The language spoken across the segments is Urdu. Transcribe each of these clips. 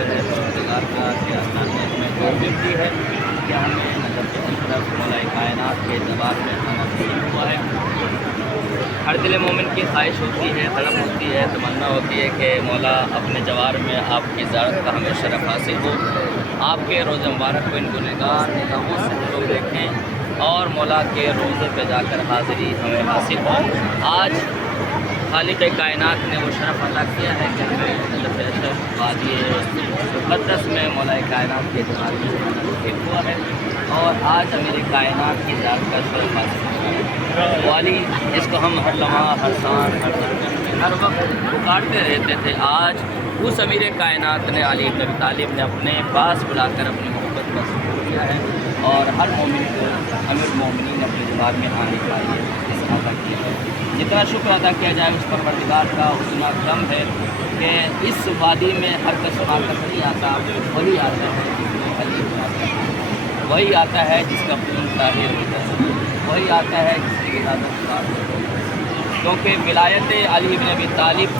شکر ہے پروردگار کا کہ اللہ نے ہمیں توفیق دی ہے کہ ہمیں نظر کی طرف مولا کائنات کے اعتبار میں آنا نصیب ہوا ہے۔ ہر دل مومن کی خواہش ہوتی ہے، طلب ہوتی ہے، تمنا ہوتی ہے کہ مولا اپنے جوار میں آپ کی زیارت کا ہمیں شرف حاصل ہو، آپ کے روز مبارک کو ان گنہگار نگاہوں سے لوگ دیکھیں اور مولا کے روزے پہ جا کر حاضری ہمیں حاصل ہو۔ آج خالق کائنات نے وہ شرف عطا کیا ہے کہ ہمیں نجف اشرف وادی مقدس میں مولا کائنات کے اعتبار میں نصیب ہوا ہے اور آج امیر کائنات کی ذات کا شرف حاصل ہوا ہے۔ والی جس کو ہم ہر لمحہ، ہر سان، ہر سرگرمی، ہر وقت پکارتے رہتے تھے، آج اس امیر کائنات نے علی بن ابی طالب نے اپنے پاس بلا کر اپنی محبت کا ثبوت کیا ہے اور ہر مومن کو امیر المومنین اپنے دیوار میں آنے کا یہ اس عطا کیا ہے۔ جتنا شکر ادا کیا جائے اس پروردگار کا اتنا کم ہے کہ اس وادی میں ہر قسم نہیں آتا، وہی آتا ہے جس میں علی آتا ہے، وہی آتا ہے جس کا خون طاہر ہوتا ہے، وہی آتا ہے جس کی عبادت خاص ہوتی ہے، کیونکہ ولایت علی بن ابی طالب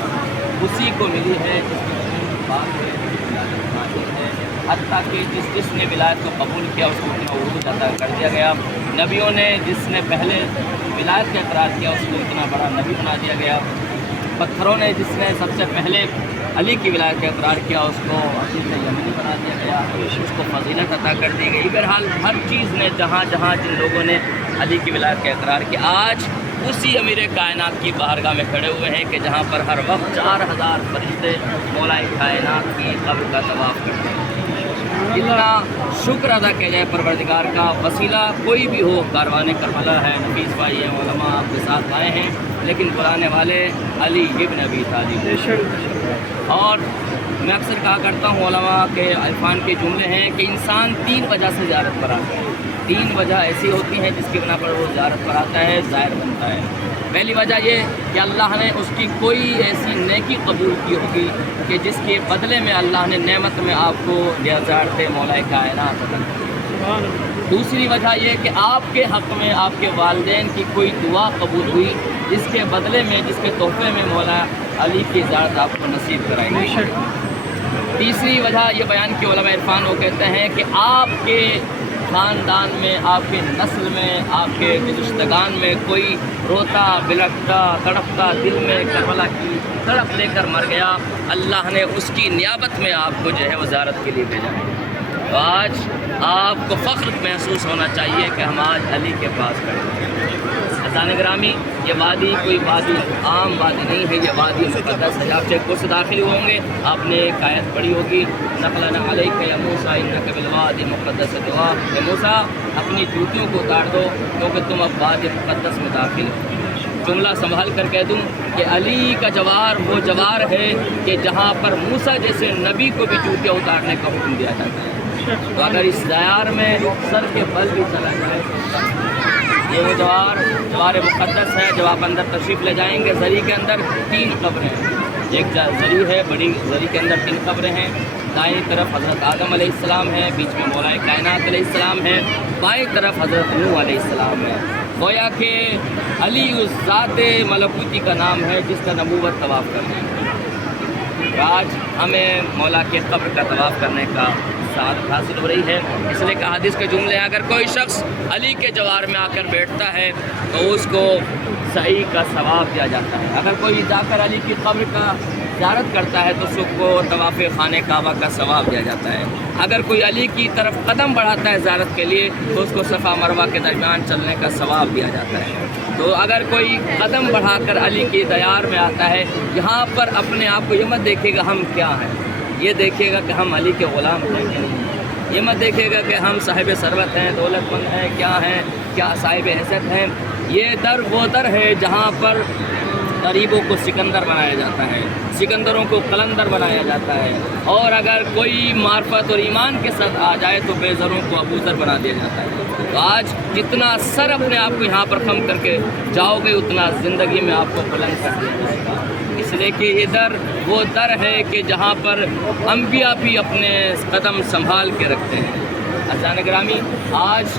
اسی کو ملی ہے جس کی خون پاک ہے، جس کی عبادت خاص ہے، حتیٰ کہ جس نے ولایت کو قبول کیا اس کو اتنا عروج عطا کر دیا گیا۔ نبیوں نے جس نے پہلے ولایت کا اقرار کیا اس کو اتنا بڑا نبی بنا دیا گیا۔ پتھروں نے جس نے سب سے پہلے علی کی ولایت کا اقرار کیا اس کو عزیز یمنی بنا دیا گیا، اس کو فضیلت عطا کر دی گئی۔ بہرحال ہر چیز نے جہاں جہاں جن لوگوں نے علی کی ولایت کا اقرار کیا، آج اسی امیر کائنات کی بارگاہ میں کھڑے ہوئے ہیں کہ جہاں پر ہر وقت 4000 فرشتے مولا کائنات کی قبر کا طواف کرتے ہیں۔ اتنا شکر ادا کیا جائے پروردگار کا، وسیلہ کوئی بھی ہو، کاروان کربلا ہے، نفیس بھائی ہیں، علماء آپ کے ساتھ آئے ہیں، لیکن بلانے والے علی ابن ابی طالب۔ اور میں اکثر کہا کرتا ہوں، علماء کے عرفان کے جملے ہیں کہ انسان 3 وجہ سے زیارت پر آتا ہے۔ 3 وجہ ایسی ہوتی ہیں جس کی بنا پر وہ زیارت پر آتا ہے، زائر بنتا ہے۔ پہلی وجہ یہ کہ اللہ نے اس کی کوئی ایسی نیکی قبول کی ہوگی کہ جس کے بدلے میں اللہ نے نعمت میں آپ کو زیارت مولا کائنات عطا کی۔ دوسری وجہ یہ کہ آپ کے حق میں آپ کے والدین کی کوئی دعا قبول ہوئی جس کے بدلے میں، جس کے تحفے میں مولا علی کی زیارت آپ کو نصیب کرائی گئی۔ تیسری وجہ یہ بیان کی علماء عرفان وہ کہتے ہیں کہ آپ کے خاندان میں، آپ کے نسل میں، آپ کے گزشتگان میں کوئی روتا بلکتا تڑپتا دل میں کربلا کی تڑپ لے کر مر گیا، اللہ نے اس کی نیابت میں آپ کو جو ہے وہ زیارت کے لیے بھیجا ہے۔ تو آج آپ کو فخر محسوس ہونا چاہیے کہ ہم آج علی کے پاس کھڑے ہیں۔ عزیزان گرامی، یہ وادی کوئی وادی عام وادی نہیں ہے، یہ وادی مقدس ہے۔ آپ چیک پوسٹ سے داخل ہوئے ہوں گے، آپ نے ایک آیت پڑھی ہوگی، نقلنا علیک یا موسیٰ انک بالوادی المقدس طویٰ، اے موسیٰ اپنی جوتیوں کو اتار دو کیونکہ تم اب وادی مقدس میں داخل ہو۔ جملہ سنبھال کر کہہ دوں کہ علی کا جوار وہ جوار ہے کہ جہاں پر موسیٰ جیسے نبی کو بھی جوتیاں اتارنے کا حکم دیا جاتا ہے۔ تو اگر اس دیار میں سر کے بل بھی چلا جائے، یہ وہ جوار مقدس ہے۔ جب آپ اندر تشریف لے جائیں گے، زری کے اندر 3 قبریں ہیں، ایک زری ہے، بڑی زری کے اندر 3 قبریں ہیں۔ دائیں طرف حضرت آدم علیہ السلام ہے، بیچ میں مولا کائنات علیہ السلام ہے، بائیں طرف حضرت نوح علیہ السلام ہے۔ گویا کہ علی اس ذات ملکوتی کا نام ہے جس کا نبوت طواف کرنے کا۔ آج ہمیں مولا کے قبر کا طواف کرنے کا سعادت حاصل ہو رہی ہے، اس لیے کہ حدیث کے جملے ہیں، اگر کوئی شخص علی کے جوار میں آ کر بیٹھتا ہے تو اس کو سعی کا ثواب دیا جاتا ہے۔ اگر کوئی جا کر علی کی قبر کا زیارت کرتا ہے تو اس کو طواف خانہ کعبہ کا ثواب دیا جاتا ہے۔ اگر کوئی علی کی طرف قدم بڑھاتا ہے زیارت کے لیے تو اس کو صفا مروہ کے درمیان چلنے کا ثواب دیا جاتا ہے۔ تو اگر کوئی قدم بڑھا کر علی کی دیار میں آتا ہے، یہاں پر اپنے آپ کو یہ مت دیکھے گا ہم کیا ہیں، یہ دیکھے گا کہ ہم علی کے غلام ہیں کہ نہیں، یہ مت دیکھے گا کہ ہم صاحب ثروت ہیں، دولت مند ہیں، کیا صاحب حیثیت ہیں۔ یہ در وہ در ہے جہاں پر غریبوں کو سکندر بنایا جاتا ہے، سکندروں کو قلندر بنایا جاتا ہے، اور اگر کوئی معرفت اور ایمان کے ساتھ آ جائے تو بے زروں کو ابوذر بنا دیا جاتا ہے۔ تو آج جتنا سر اپنے آپ کو یہاں پر خم کر کے جاؤ گے اتنا زندگی میں آپ کو بلند کر دیا جائے گا، اس لیے کہ یہ در وہ در ہے کہ جہاں پر انبیاء بھی اپنے قدم سنبھال کے رکھتے ہیں۔ عزیزان گرامی، آج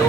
2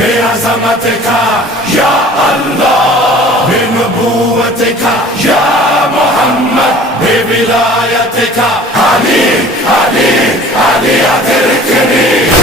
بعظمتك يا الله بنبوتك يا محمد بولايتك علي علي علي أدركني